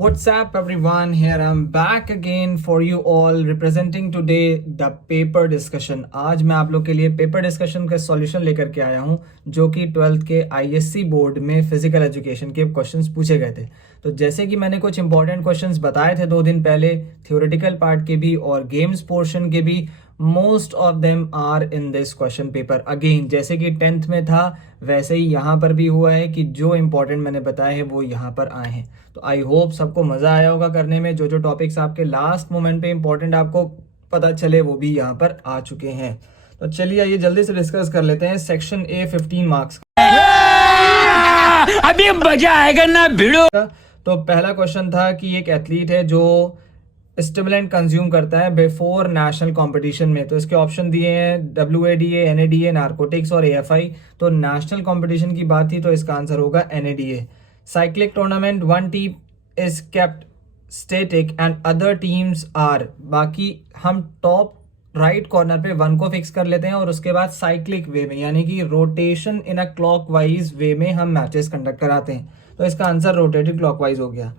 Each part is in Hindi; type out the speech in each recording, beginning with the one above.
What's up, everyone? Here I'm back again for you all, representing today the paper discussion. आज मैं आप लोग के लिए पेपर डिस्कशन का सॉल्यूशन लेकर के आया हूं, जो कि 12th के आईएससी बोर्ड में फिजिकल एजुकेशन के क्वेश्चंस पूछे गए थे। तो जैसे कि मैंने कुछ इंपॉर्टेंट क्वेश्चंस बताए थे 2 दिन पहले, थ्योरेटिकल पार्ट के भी और गेम्स पोर्शन के भी, most of them are in this question paper again. जैसे कि 10th में था वैसे ही यहाँ पर भी हुआ है कि जो इंपॉर्टेंट मैंने बताए हैं वो यहाँ पर आए हैं। तो आई होप सबको मजा आया होगा करने में। जो जो टॉपिक्स आपके लास्ट मोमेंट पे इंपॉर्टेंट आपको पता चले वो भी यहाँ पर आ चुके हैं। तो चलिए आइए जल्दी से डिस्कस कर लेते हैं सेक्शन ए 15 मार्क्स। अभी मजा आएगा ना भिड़ो। तो पहला क्वेश्चन था कि एक एथलीट है जो स्टिमुलेंट कंज्यूम करता है बिफोर नेशनल कंपटीशन में। तो इसके ऑप्शन दिए हैं WADA, NADA, नार्कोटिक्स और AFI। तो नेशनल कंपटीशन की बात थी तो इसका आंसर होगा NADA। Cyclic tournament, one team is kept static and other teams are. बाकी हम टॉप राइट कॉर्नर पे 1 को फिक्स कर लेते हैं और उसके बाद साइक्लिक वे में यानी कि रोटेशन इन अ क्लॉकवाइज वे में हम मैचेस कंडक्ट कराते हैं। तो इसका आंसर रोटेटेड क्लॉकवाइज हो गया।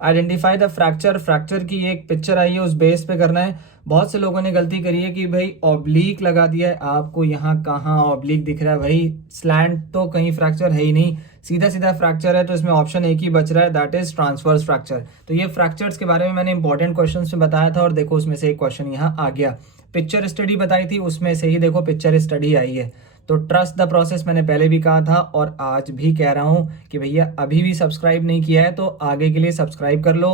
आइडेंटिफाई द फ्रैक्चर की एक पिक्चर आई है, उस बेस पे करना है। बहुत से लोगों ने गलती करी है कि भाई ऑब्लिक लगा दिया है। आपको यहाँ कहाँ ऑब्लिक दिख रहा है भाई? स्लैंट तो कहीं फ्रैक्चर है ही नहीं, सीधा सीधा फ्रैक्चर है। तो इसमें ऑप्शन एक ही बच रहा है, दैट इज ट्रांसवर्स फ्रैक्चर। तो ये फ्रैक्चर्स के बारे में मैंने इंपॉर्टेंट क्वेश्चन में बताया था और देखो उसमें से एक क्वेश्चन यहाँ आ गया। पिक्चर स्टडी बताई थी, उसमें से ही देखो पिक्चर स्टडी आई है। तो ट्रस्ट द प्रोसेस मैंने पहले भी कहा था और आज भी कह रहा हूं कि भैया अभी भी सब्सक्राइब नहीं किया है तो आगे के लिए सब्सक्राइब कर लो।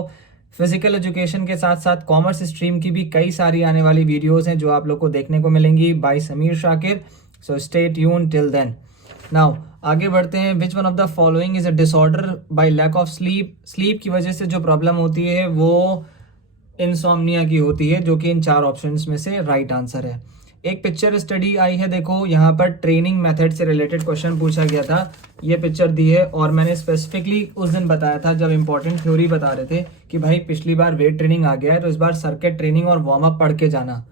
फिजिकल एजुकेशन के साथ साथ कॉमर्स स्ट्रीम की भी कई सारी आने वाली वीडियोस हैं जो आप लोग को देखने को मिलेंगी by Sameer Shakir. So stay tuned till then. Now आगे बढ़ते हैं। Which one of the following is a disorder by lack of sleep. Sleep की वजह से जो प्रॉब्लम होती है वो इंसोम्निया की होती है, जो कि इन 4 ऑप्शंस में से राइट आंसर है। एक पिक्चर स्टडी आई है, देखो यहाँ पर ट्रेनिंग मेथड से रिलेटेड क्वेश्चन पूछा गया था। ये पिक्चर दी है और मैंने स्पेसिफिकली उस दिन बताया था जब इंपॉर्टेंट थ्योरी बता रहे थे कि भाई पिछली बार वेट ट्रेनिंग आ गया है तो इस बार सर्किट ट्रेनिंग और वार्म अप पढ़ के जाना।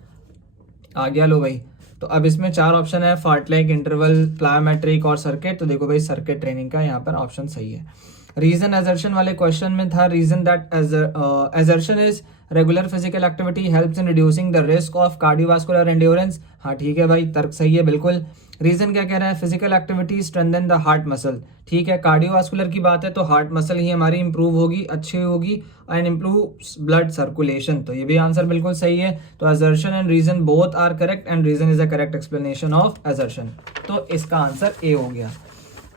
आ गया लो भाई। तो अब इसमें 4 ऑप्शन है, फार्टलेग, इंटरवल, प्लायोमेट्रिक और सर्किट। तो देखो भाई सर्किट ट्रेनिंग का यहाँ पर ऑप्शन सही है। रीजन एजर्शन वाले क्वेश्चन में था, reason that assertion is regular physical activity helps in reducing the risk of cardiovascular endurance. हाँ ठीक है भाई, तर्क सही है बिल्कुल। रीजन क्या कह रहा है? Physical activity strengthen the heart muscle. ठीक है, कार्डियोवास्कुलर की बात है तो हार्ट मसल ही हमारी इंप्रूव होगी, अच्छी होगी एंड इंप्रूव ब्लड सर्कुलेशन। तो ये भी आंसर बिल्कुल सही है। तो assertion and reason both are correct and reason is a correct explanation of assertion. तो इसका आंसर ए हो गया।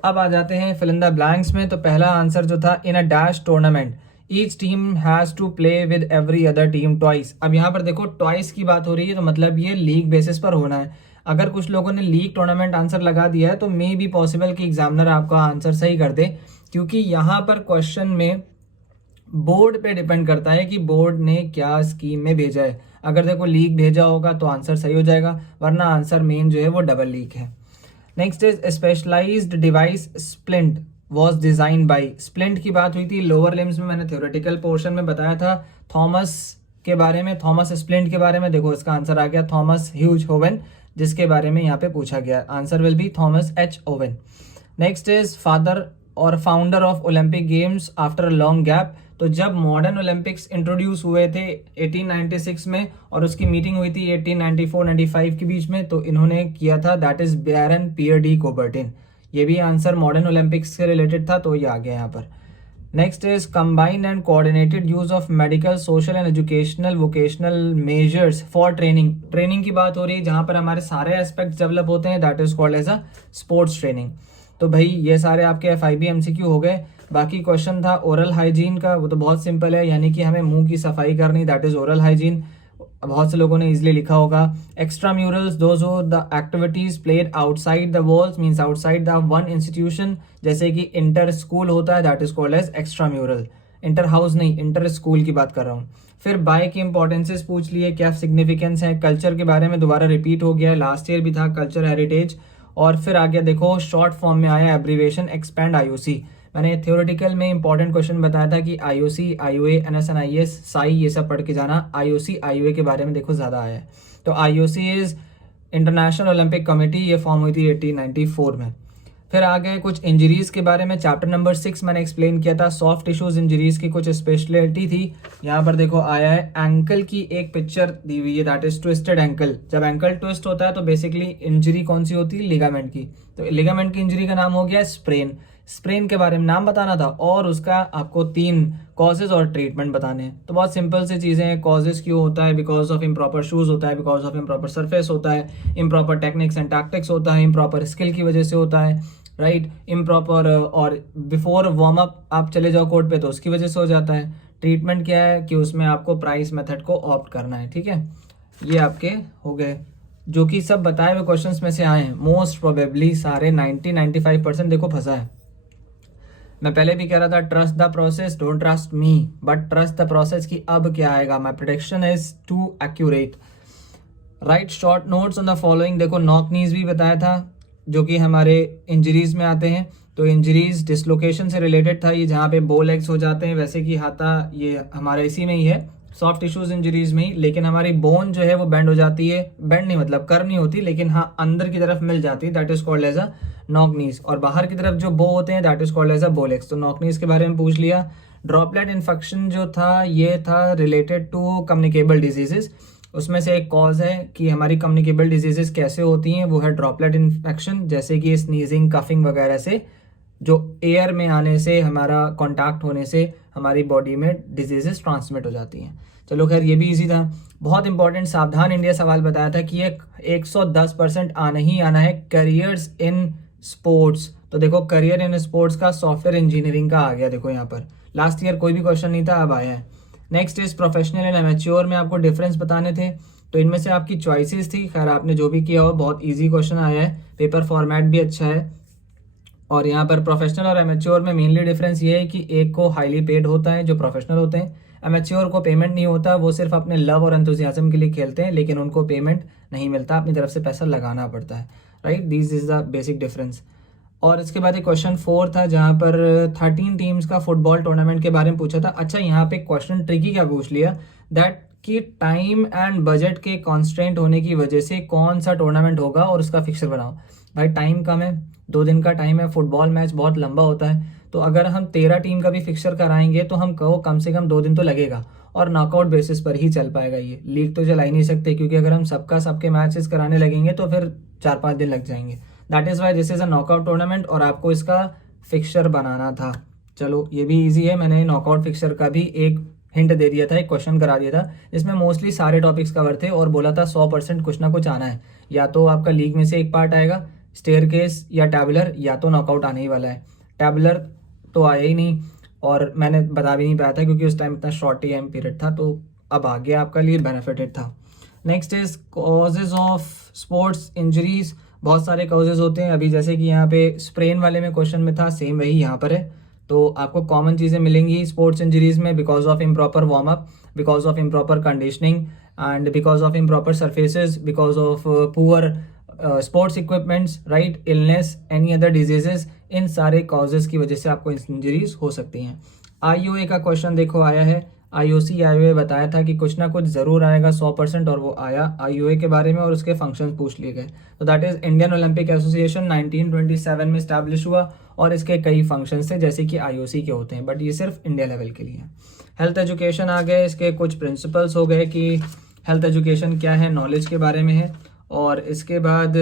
अब आ जाते हैं फिल इन द ब्लैंक्स में। तो पहला आंसर जो था, in a dash tournament each team has to play with every other team twice. अब यहाँ पर देखो ट्वाइस की बात हो रही है तो मतलब ये लीग बेसिस पर होना है। अगर कुछ लोगों ने लीग टूर्नामेंट आंसर लगा दिया है तो मे बी पॉसिबल कि एग्जामिनर आपका आंसर सही कर दे, क्योंकि यहाँ पर क्वेश्चन में बोर्ड पे डिपेंड करता है कि बोर्ड ने क्या स्कीम में भेजा है। अगर देखो लीग भेजा होगा तो आंसर सही हो जाएगा, वरना आंसर मेन जो है वो डबल लीग है। Next is specialized device splint was design by. Splint की बात हुई थी लोअर लिम्स में, मैंने थ्योरेटिकल पोर्शन में बताया था थॉमस के बारे में, थॉमस स्प्लिंट के बारे में। देखो इसका आंसर आ गया थॉमस ह्यूज ओवन, जिसके बारे में यहाँ पे पूछा गया। Answer will be Thomas H Owen. Next is father और founder of Olympic games after a long gap. तो जब मॉडर्न ओलंपिक्स इंट्रोड्यूस हुए थे 1896 में और उसकी मीटिंग हुई थी 1894-95 के बीच में, तो इन्होंने किया था, that is Baron Pierre de Coubertin. ये भी आंसर मॉडर्न ओलंपिक्स से रिलेटेड था तो ये आ गया यहाँ पर। Next is combined and coordinated use of medical, social and educational vocational measures for training. Training की बात हो रही है जहां पर हमारे सारे एस्पेक्ट्स डेवलप होते हैं, that is called as a sports training. तो भाई ये सारे आपके FIB MCQ हो गए। बाकी क्वेश्चन था ओरल हाइजीन का, वो तो बहुत सिंपल है, यानी कि हमें मुंह की सफाई करनी, दैट इज ओरल हाइजीन। बहुत से लोगों ने इजिली लिखा होगा। Extramurals those who the activities played outside the walls, means outside the one institution. जैसे कि इंटर स्कूल होता है, that is called as extramural. Inter house नहीं, इंटर स्कूल की बात कर रहा हूँ। फिर बाय के इंपॉर्टेंसेस पूछ लिए, क्या सिग्निफिकेंस है। कल्चर के बारे में दोबारा रिपीट हो गया है, लास्ट ईयर भी था कल्चर हेरिटेज। और फिर आ गया देखो शॉर्ट फॉर्म में आया एब्रीवेशन एक्सपैंड IOC। मैंने थ्योरेटिकल में इंपॉर्टेंट क्वेश्चन बताया था कि IOC, IOA, NSNIS, साई ये सब पढ़ के जाना। IOC, IOA के बारे में देखो ज्यादा आया है। तो IOC is international Olympic committee, ये फॉर्म हुई थी 1894 में। फिर आ गए कुछ इंजरीज के बारे में। चैप्टर नंबर 6 मैंने एक्सप्लेन किया था, सॉफ्ट टिश्यूज इंजरीज की कुछ स्पेशलिटी थी। यहाँ पर देखो आया है एंकल की एक पिक्चर दी हुई है, दैट इज ट्विस्टेड एंकल। जब एंकल ट्विस्ट होता है तो बेसिकली इंजरी कौन सी होती है, लिगामेंट की। तो लिगामेंट की इंजरी का नाम हो गया स्प्रेन। स्प्रेन के बारे में नाम बताना था और उसका आपको 3 कॉजेज और ट्रीटमेंट बताने हैं। तो बहुत सिंपल सी चीज़ें हैं। कॉजेज क्यों होता है, बिकॉज ऑफ इम्प्रॉपर शूज होता है, बिकॉज ऑफ इम्प्रॉपर सरफेस होता है, इम्प्रॉपर टेक्निक्स एंड टैक्टिक्स होता है, इम्प्रॉपर स्किल की वजह से होता है, राइट, इम्प्रॉपर और बिफोर वार्म अप आप चले जाओ कोर्ट पे तो उसकी वजह से हो जाता है। ट्रीटमेंट क्या है कि उसमें आपको प्राइस मेथड को ऑप्ट करना है, ठीक है। ये आपके हो गए जो कि सब बताए हुए क्वेश्चंस में से आए हैं। मोस्ट प्रोबेबली सारे 90-95% देखो फंसा है। मैं पहले भी कह रहा था trust the process, don't trust me, but trust the process की अब क्या आएगा। My prediction is too accurate. Write short notes on the following. देखो नॉक नीज भी बताया था जो कि हमारे इंजरीज में आते हैं। तो इंजरीज डिसलोकेशन से रिलेटेड था ये, जहाँ पे बो लेग्स हो जाते हैं, वैसे कि हाथा ये हमारा इसी में ही है, सॉफ्ट टिश्यूज इंजरीज में ही। लेकिन हमारी बोन जो है वो बेंड हो जाती है, बेंड नहीं मतलब कर्व नहीं होती, लेकिन हाँ अंदर की तरफ मिल जाती है, that is called as a knock knees. और बाहर की तरफ जो बो होते हैं that is called as a bow legs. तो नॉक नीज के बारे में पूछ लिया। ड्रॉपलेट इन्फेक्शन जो था ये था रिलेटेड टू कम्युनिकेबल डिजीजेस। उसमें से एक कॉज है कि हमारी कम्युनिकेबल डिजीजेस कैसे होती हैं, वो है ड्रॉपलेट इन्फेक्शन, जैसे कि स्नीजिंग, कफिंग वगैरह से, जो एयर में आने से, हमारा कांटेक्ट होने से हमारी बॉडी में डिजीजेस ट्रांसमिट हो जाती हैं। चलो खैर ये भी इजी था। बहुत इंपॉर्टेंट सावधान इंडिया सवाल बताया था कि ये 110% आना ही आना है, करियर्स इन स्पोर्ट्स। तो देखो करियर इन स्पोर्ट्स का सॉफ्टवेयर इंजीनियरिंग का आ गया, देखो यहाँ पर लास्ट ईयर कोई भी क्वेश्चन नहीं था, अब आया है। Next is professional and amateur में आपको डिफरेंस बताने थे, तो इनमें से आपकी चॉइसेस थी। खैर आपने जो भी किया हो बहुत इजी क्वेश्चन आया है, पेपर फॉर्मेट भी अच्छा है। और यहाँ पर प्रोफेशनल और एमेच्योर में मेनली डिफरेंस ये है कि एक को हाईली पेड होता है जो प्रोफेशनल होते हैं, एमेच्योर को पेमेंट नहीं होता, वो सिर्फ अपने लव और एंथुजियाज्म के लिए खेलते हैं, लेकिन उनको पेमेंट नहीं मिलता, अपनी तरफ से पैसा लगाना पड़ता है, right. This is the basic difference. और इसके बाद एक क्वेश्चन 4 था जहाँ पर 13 टीम्स का फुटबॉल टूर्नामेंट के बारे में पूछा था। अच्छा यहाँ पे क्वेश्चन ट्रिकी क्या पूछ लिया, दैट कि टाइम एंड बजट के कॉन्स्ट्रेंट होने की वजह से कौन सा टूर्नामेंट होगा और उसका फिक्सर बनाओ। भाई टाइम कम है, 2 दिन का टाइम है, फुटबॉल मैच बहुत लंबा होता है, तो अगर हम 13 टीम का भी फिक्सर कराएंगे तो हम कहो कम से कम 2 दिन तो लगेगा, और नॉकआउट बेसिस पर ही चल पाएगा। ये लीग तो चला ही नहीं सकते, क्योंकि अगर हम सबके मैचेस कराने लगेंगे तो फिर 4-5 दिन लग जाएंगे। That is why this is a knockout tournament, और आपको इसका फिक्सर बनाना था। चलो ये भी इजी है, मैंने नॉकआउट फिक्सर का भी एक हिंट दे दिया था, एक क्वेश्चन करा दिया था जिसमें मोस्टली सारे टॉपिक्स कवर थे, और बोला था 100% कुछ ना कुछ आना है, या तो आपका लीग में से एक पार्ट आएगा, स्टेयरकेस या टैबुलर, या तो नॉकआउट आने ही वाला है। टैबुलर तो आया ही नहीं, और मैंने बता भी नहीं पाया था क्योंकि उस टाइम इतना शॉर्ट टाइम पीरियड था, तो अब आ गया आपका लिए बेनिफिटेड था। Next is causes of sports injuries. बहुत सारे कॉजेज होते हैं, अभी जैसे कि यहाँ पे स्प्रेन वाले में क्वेश्चन में था, सेम वही यहाँ पर है। तो आपको कॉमन चीज़ें मिलेंगी स्पोर्ट्स इंजरीज में, because of improper warm up, because of improper conditioning, and because of improper surfaces, because of poor sports equipments, right, illness, any other diseases, इन सारे कॉजेज की वजह से आपको इंजरीज हो सकती हैं। आईओए का क्वेश्चन देखो आया है, आईओसी आईओए बताया था कि कुछ ना कुछ जरूर आएगा 100%, और वो आया आईओए के बारे में, और उसके फंक्शंस पूछ लिए गए। तो that is Indian Olympic association 1927 में स्टैब्लिश हुआ, और इसके कई फंक्शंस थे जैसे कि आईओसी के होते हैं, बट ये सिर्फ इंडिया लेवल के लिए। हेल्थ एजुकेशन आ गए, इसके कुछ प्रिंसिपल्स हो गए कि हेल्थ एजुकेशन क्या है, नॉलेज के बारे में है। और इसके बाद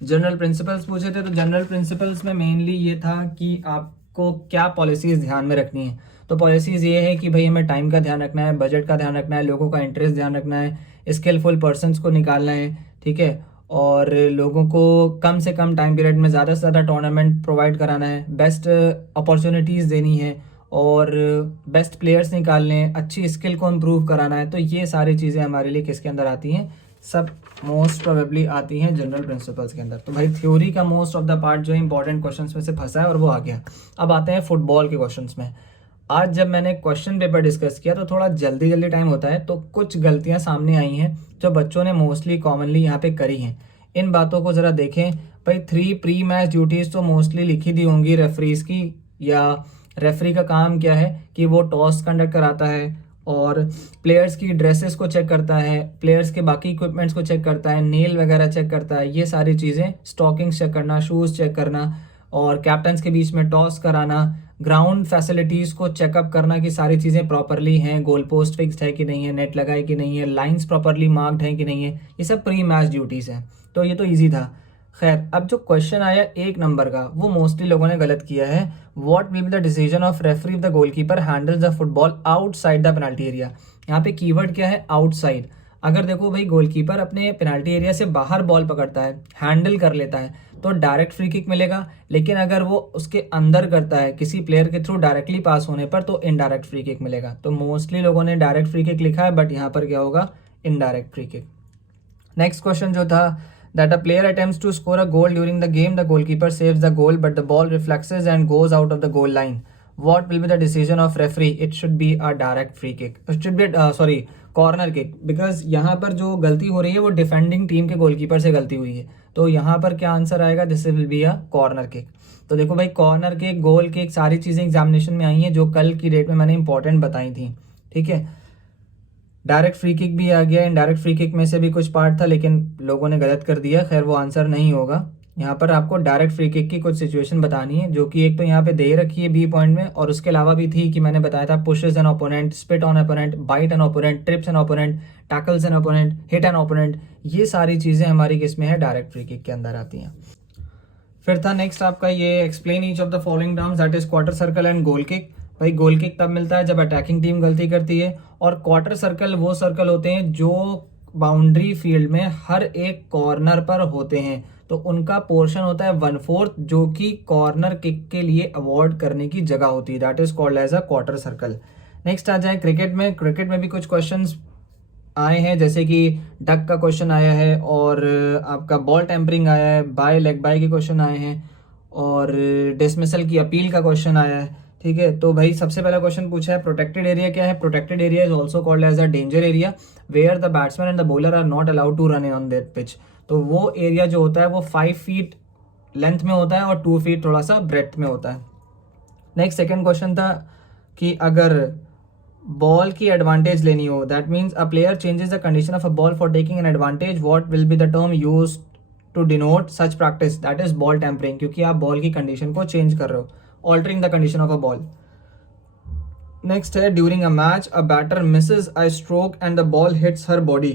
जनरल प्रिंसिपल्स पूछे थे, तो जनरल प्रिंसिपल्स में मेनली ये था कि आपको क्या पॉलिसीज ध्यान में रखनी है। तो पॉलिसीज ये है कि भाई हमें टाइम का ध्यान रखना है, बजट का ध्यान रखना है, लोगों का इंटरेस्ट ध्यान रखना है, स्किलफुल पर्सनस को निकालना है, ठीक है, और लोगों को कम से कम टाइम पीरियड में ज़्यादा से ज़्यादा टूर्नामेंट प्रोवाइड कराना है, बेस्ट अपॉर्चुनिटीज़ देनी है, और बेस्ट प्लेयर्स निकालने हैं, अच्छी स्किल को इम्प्रूव कराना है। तो ये सारी चीज़ें हमारे लिए किसके अंदर आती हैं, सब मोस्ट प्रोबेबली आती हैं जनरल प्रिंसिपल्स के अंदर। तो भाई थ्योरी का मोस्ट ऑफ द पार्ट जो है इंपॉर्टेंट क्वेश्चंस में से फंसा है और वो आ गया। अब आते हैं फुटबॉल के क्वेश्चंस में। आज जब मैंने क्वेश्चन पेपर डिस्कस किया तो थोड़ा जल्दी टाइम होता है, तो कुछ गलतियां सामने आई हैं जो बच्चों ने मोस्टली कॉमनली यहाँ पे करी हैं। इन बातों को ज़रा देखें। भाई 3 प्री मैच ड्यूटीज़ तो मोस्टली लिखी दी होंगी रेफरीज की, या रेफरी का काम क्या है कि वो टॉस कंडक्ट कराता है, और प्लेयर्स की ड्रेसेस को चेक करता है, प्लेयर्स के बाकी इक्विपमेंट्स को चेक करता है, नेल वगैरह चेक करता है, ये सारी चीज़ें, स्टॉकिंग्स चेक करना, शूज़ चेक करना, और कैप्टन्स के बीच में टॉस कराना, ग्राउंड फैसिलिटीज़ को चेकअप करना कि सारी चीज़ें प्रॉपरली हैं, गोल पोस्ट फिक्स्ड है कि नहीं है, नेट लगा है कि नहीं है, लाइंस प्रॉपरली मार्क्ड हैं कि नहीं है, ये सब प्री मैच ड्यूटीज़ हैं। तो ये तो ईजी था। खैर, अब जो क्वेश्चन आया 1 नंबर का, वो मोस्टली लोगों ने गलत किया है। What will be the decision of referee if the goalkeeper handles the football outside the penalty area. यहाँ पे कीवर्ड क्या है? आउटसाइड। अगर देखो भाई, गोलकीपर अपने पेनल्टी एरिया से बाहर बॉल पकड़ता है, हैंडल कर लेता है, तो डायरेक्ट फ्री किक मिलेगा। लेकिन अगर वो उसके अंदर करता है किसी प्लेयर के थ्रू डायरेक्टली पास होने पर, तो इनडायरेक्ट फ्री किक मिलेगा। तो मोस्टली लोगों ने डायरेक्ट फ्री किक लिखा है, बट यहाँ पर क्या होगा? Indirect free kick. Next question जो था, that a player attempts to score a goal during the game, the goalkeeper saves the goal but the ball reflexes and goes out of the goal line. What will be the decision of referee? It should be a direct free kick. It should be corner kick, because यहाँ पर जो गलती हो रही है वो डिफेंडिंग टीम के गोलकीपर से गलती हुई है। तो यहाँ पर क्या आंसर आएगा? This will be a corner kick. तो देखो भाई, कॉर्नर किक, गोल किक, सारी चीज़ें एग्जामिनेशन में आई हैं जो कल की डेट में मैंने इंपॉर्टेंट बताई थी। ठीक है, डायरेक्ट फ्री किक भी आ गया, इनडायरेक्ट फ्री किक में से भी कुछ पार्ट था, लेकिन लोगों ने गलत कर दिया। खैर, वो आंसर नहीं होगा। यहाँ पर आपको डायरेक्ट फ्री किक की कुछ सिचुएशन बतानी है, जो कि एक तो यहाँ पे दे रखी है बी पॉइंट में, और उसके अलावा भी थी कि मैंने बताया था pushes an opponent, spit on opponent, bite an opponent, trips an opponent, tackles an opponent, hit an opponent. ये सारी चीज़ें हमारी किस में है? डायरेक्ट फ्री किक के अंदर आती हैं। फिर था नेक्स्ट आपका ये, explain each of the following terms, that is quarter circle and goal kick. भाई, गोल किक तब मिलता है जब अटैकिंग टीम गलती करती है, और क्वार्टर सर्कल वो सर्कल होते हैं जो बाउंड्री फील्ड में हर एक कॉर्नर पर होते हैं। तो उनका पोर्शन होता है 1/4, जो कि कॉर्नर किक के लिए अवॉर्ड करने की जगह होती है, that is called as a quarter circle. Next आ जाए क्रिकेट में। क्रिकेट में भी कुछ क्वेश्चंस आए हैं, जैसे कि डक का क्वेश्चन आया है, और आपका बॉल टेम्परिंग आया है, बाय लेग बाय के क्वेश्चन आए हैं, और डिसमिसल की अपील का क्वेश्चन आया है। ठीक है, तो भाई सबसे पहला क्वेश्चन पूछा है प्रोटेक्टेड एरिया क्या है? Protected area is also called as a danger area where the batsman and the bowler are not allowed to run on that pitch. तो वो एरिया जो होता है वो 5 फीट लेंथ में होता है और 2 फीट थोड़ा सा ब्रेथ में होता है। नेक्स्ट सेकेंड क्वेश्चन था कि अगर बॉल की एडवांटेज लेनी हो, that means a player changes the condition of a ball for taking an advantage, what will be the term use to denote such practice? That is ball tampering, क्योंकि आप बॉल की कंडीशन को चेंज कर रहे हो, altering the condition of a ball. Next है, during a match a batter misses a stroke and the ball hits her body,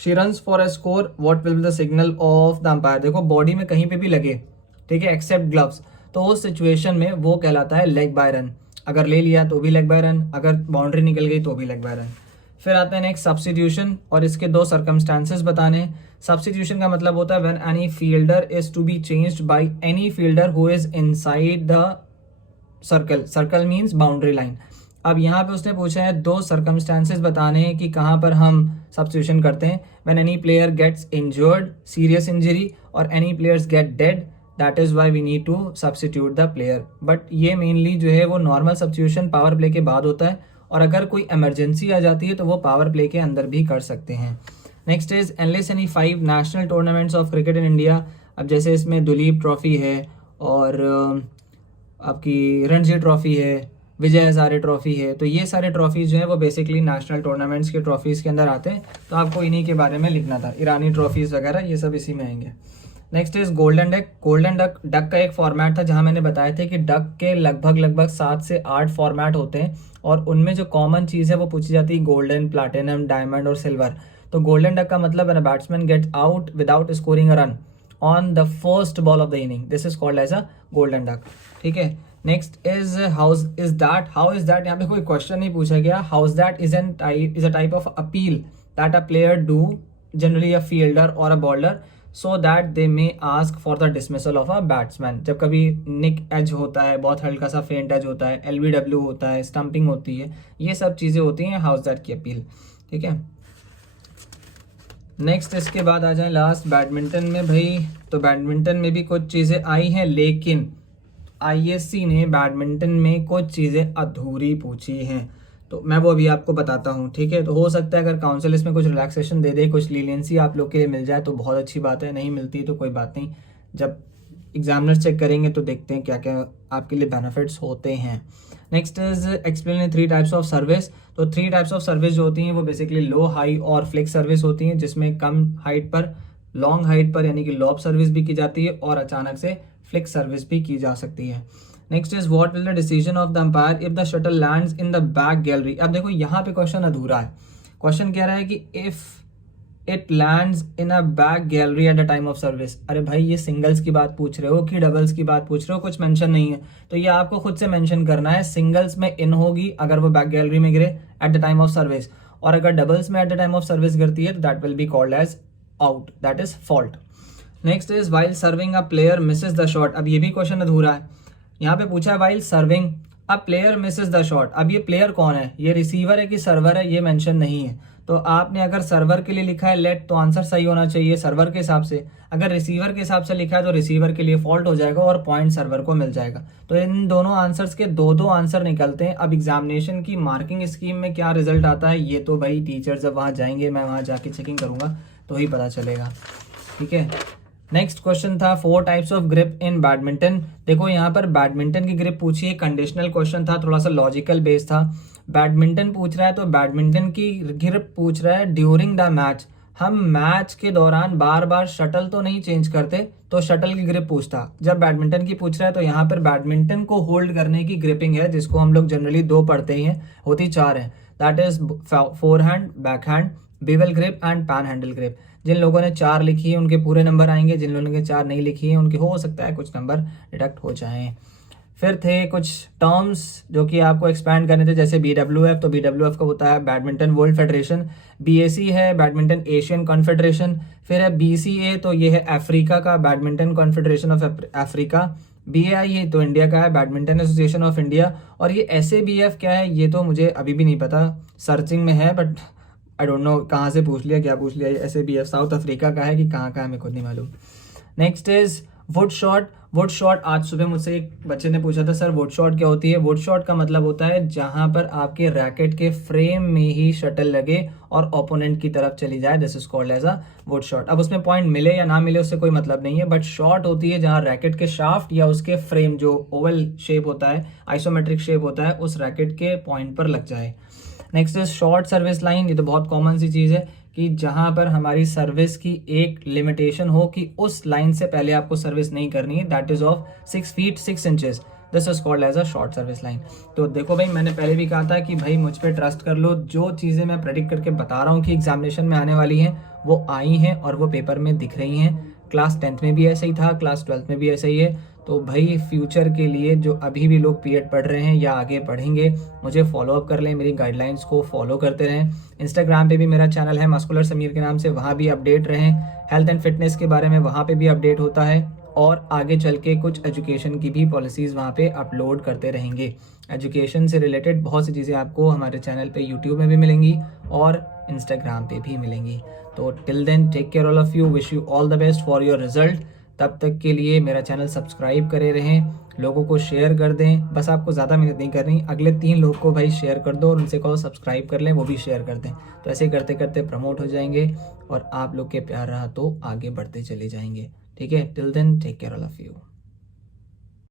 she runs for a score, what will be the signal of the umpire? देखो, बॉडी में कहीं पे भी लगे, ठीक है, एक्सेप्ट ग्लव्स, तो उस सिचुएशन में वो कहलाता है लेग बाय रन। अगर ले लिया तो भी लेग बाय रन, अगर बाउंड्री निकल गई तो भी लेग बाय रन। फिर आते हैं नेक्स्ट सब्स्टिट्यूशन, और इसके 2 सर्कमस्टांसेस बताने हैं। सब्स्टिट्यूशन का मतलब होता है when any fielder is to be changed by any fielder who is inside the circle. Circle means boundary line. अब यहाँ पे उसने पूछा है 2 सर्कमस्टांसेस बताने हैं कि कहाँ पर हम सब्स्टिट्यूशन करते हैं। When any player gets injured, serious injury, और any players get dead, that is why we need to substitute the player. But ये मेनली जो है वो नॉर्मल सब्स्टिट्यूशन पावर प्ले के बाद होता है, और अगर कोई इमरजेंसी आ जाती है तो वो पावर प्ले के अंदर भी कर सकते हैं। Next is endless any 5 national tournaments of cricket in India. अब जैसे इसमें दुलीप ट्रॉफी है, और आपकी रणजी ट्रॉफी है, विजय हजारे ट्रॉफी है, तो ये सारे ट्रॉफीज जो है वो बेसिकली नेशनल टूर्नामेंट्स के ट्रॉफीज़ के अंदर आते हैं। तो आपको इन्हीं के बारे में लिखना था, ईरानी ट्रॉफीज़ वगैरह ये सब इसी में आएंगे। Next is golden duck. Golden duck का एक फॉर्मेट था जहां मैंने बताया था कि डक के लगभग 7 से 8 फॉर्मेट होते हैं, और उनमें जो कॉमन चीज़ है वो पूछी जाती है गोल्डन, प्लैटिनम, डायमंड और सिल्वर। तो गोल्डन डक का मतलब when a batsman gets out without scoring a run on the first ball of the inning, this is called as a golden duck. ठीक है, next is how is that. यहाँ पे कोई क्वेश्चन नहीं पूछा गया। How is that is a type of appeal that a player do, generally a fielder और a bowler, so that they may ask for the dismissal of a batsman. जब कभी निक एज होता है, बहुत हल्का सा फेंट एज होता है, LBW होता है, स्टंपिंग होती है, ये सब चीज़ें होती हैं हाउ इज दैट की अपील। ठीक है, नेक्स्ट इसके बाद आ जाए लास्ट बैडमिंटन में। भाई तो बैडमिंटन में भी कुछ चीज़ें आई हैं, लेकिन ISC ने बैडमिंटन में कुछ चीज़ें अधूरी पूछी हैं, तो मैं वो अभी आपको बताता हूँ। ठीक है, तो हो सकता है अगर काउंसिल इसमें कुछ रिलैक्सेशन दे दे, कुछ लीनियंसी आप लोग के लिए मिल जाए तो बहुत अच्छी बात है, नहीं मिलती तो कोई बात नहीं, जब एग्जामिनर्स चेक करेंगे तो देखते हैं क्या क्या आपके लिए बेनिफिट्स होते हैं। Next is explain 3 types of service. तो 3 टाइप्स ऑफ सर्विस जो होती हैं वो बेसिकली लो, हाई और फ्लेक्स सर्विस होती हैं, जिसमें कम हाइट पर, लॉन्ग हाइट पर यानी कि लॉब सर्विस भी की जाती है और अचानक से फ्लिक सर्विस भी की जा सकती है। Next is what will the decision of the umpire if the shuttle lands in the back gallery. अब देखो यहाँ पे क्वेश्चन अधूरा है। क्वेश्चन कह रहा है कि if it lands in a back gallery eight the time of service. अरे भाई ये सिंगल्स की बात पूछ रहे हो कि डबल्स की बात पूछ रहे हो, कुछ मेंशन नहीं है, तो ये आपको खुद से मेंशन करना है। सिंगल्स में इन होगी अगर वो बैक गैलरी में गिरे at the time of service, और अगर डबल्स में at the time of service गिरती है तो that will be called as out, that is fault. Next is while serving a player misses the shot. अब ये भी क्वेश्चन अधूरा है। यहाँ पे पूछा है while serving a player misses the shot. अब ये प्लेयर कौन है, ये रिसीवर है कि सर्वर है, ये मेंशन नहीं है। तो आपने अगर सर्वर के लिए लिखा है लेट, तो आंसर सही होना चाहिए सर्वर के हिसाब से। अगर रिसीवर के हिसाब से लिखा है तो रिसीवर के लिए फॉल्ट हो जाएगा और पॉइंट सर्वर को मिल जाएगा। तो इन दोनों आंसर्स के दो आंसर निकलते हैं। अब एग्जामिनेशन की मार्किंग स्कीम में क्या रिजल्ट आता है ये तो भाई टीचर जब वहाँ जाएंगे, मैं वहाँ जाके चेकिंग करूंगा तो ही पता चलेगा। ठीक है, नेक्स्ट क्वेश्चन था 4 types of grip in badminton. देखो यहाँ पर बैडमिंटन की ग्रिप पूछी है, कंडीशनल क्वेश्चन था, थोड़ा सा लॉजिकल बेस था। बैडमिंटन पूछ रहा है तो बैडमिंटन की ग्रिप पूछ रहा है ड्यूरिंग द मैच। हम मैच के दौरान बार बार शटल तो नहीं चेंज करते, तो शटल की ग्रिप पूछता। जब बैडमिंटन की पूछ रहा है तो यहाँ पर बैडमिंटन को होल्ड करने की ग्रिपिंग है, जिसको हम लोग जनरली 2 पढ़ते ही हैं, होती 4 है। That is forehand, backhand, bevel grip and pan handle grip. जिन लोगों ने 4 लिखी है उनके पूरे नंबर आएंगे, जिन लोगों ने 4 नहीं लिखी है उनके हो सकता है कुछ नंबर डिडक्ट हो जाएं। फिर थे कुछ टर्म्स जो कि आपको एक्सपैंड करने थे, जैसे BWF। तो BWF का होता है बैडमिंटन वर्ल्ड फेडरेशन। BAC है बैडमिंटन एशियन कॉन्फेडरेशन। फिर है BCA, तो ये है अफ्रीका का, badminton confederation of Africa. BAI है तो इंडिया का है, बैडमिंटन एसोसिएशन ऑफ इंडिया। और ये SABF क्या है ये तो मुझे अभी भी नहीं पता, सर्चिंग में है, बट आई डोंट नो कहाँ से पूछ लिया, क्या पूछ लिया। ये SABF साउथ अफ्रीका का है कि कहाँ का है हमें खुद नहीं मालूम। Next is would shot. Would shot आज सुबह मुझसे एक बच्चे ने पूछा था सर वुड शॉट क्या होती है। वुड शॉट का मतलब होता है जहां पर आपके रैकेट के फ्रेम में ही शटल लगे और ओपोनेंट की तरफ चली जाए, this is called as a wood shot. अब उसमें पॉइंट मिले या ना मिले उससे कोई मतलब नहीं है, बट शॉट होती है जहां रैकेट के शाफ्ट या उसके फ्रेम जो ओवल शेप होता है, आइसोमेट्रिक शेप होता है, उस रैकेट के पॉइंट पर लग जाए। Next is short service line. ये तो बहुत कॉमन सी चीज़ है कि जहां पर हमारी सर्विस की एक लिमिटेशन हो कि उस लाइन से पहले आपको सर्विस नहीं करनी है, that is of 6 feet 6 inches, this is called as a short service line. तो देखो भाई मैंने पहले भी कहा था कि भाई मुझ पे ट्रस्ट कर लो, जो चीज़ें मैं प्रेडिक्ट करके बता रहा हूँ कि एग्जामिनेशन में आने वाली हैं वो आई हैं और वो पेपर में दिख रही हैं। क्लास 10th में भी ऐसा ही था, क्लास 12th में भी ऐसा ही है। तो भाई फ्यूचर के लिए जो अभी भी लोग पीएड पढ़ रहे हैं या आगे पढ़ेंगे, मुझे फॉलो अप कर लें, मेरी गाइडलाइंस को फॉलो करते रहें। इंस्टाग्राम पे भी मेरा चैनल है मस्कुलर समीर के नाम से, वहाँ भी अपडेट रहें। हेल्थ एंड फिटनेस के बारे में वहाँ पे भी अपडेट होता है, और आगे चल के कुछ एजुकेशन की भी पॉलिसीज़ वहाँ पे अपलोड करते रहेंगे। एजुकेशन से रिलेटेड बहुत सी चीज़ें आपको हमारे चैनल पे यूट्यूब में भी मिलेंगी और इंस्टाग्राम पे भी मिलेंगी। तो till then take care all of you, wish you all the best for your result. तब तक के लिए मेरा चैनल सब्सक्राइब करे रहें, लोगों को शेयर कर दें, बस आपको ज़्यादा मेहनत नहीं करनी, अगले 3 लोग को भाई शेयर कर दो और उनसे कहो सब्सक्राइब कर लें, वो भी शेयर कर दें। तो ऐसे करते करते प्रमोट हो जाएंगे और आप लोग के प्यार रहा तो आगे बढ़ते चले जाएंगे। ठीक है, till then take care all of you.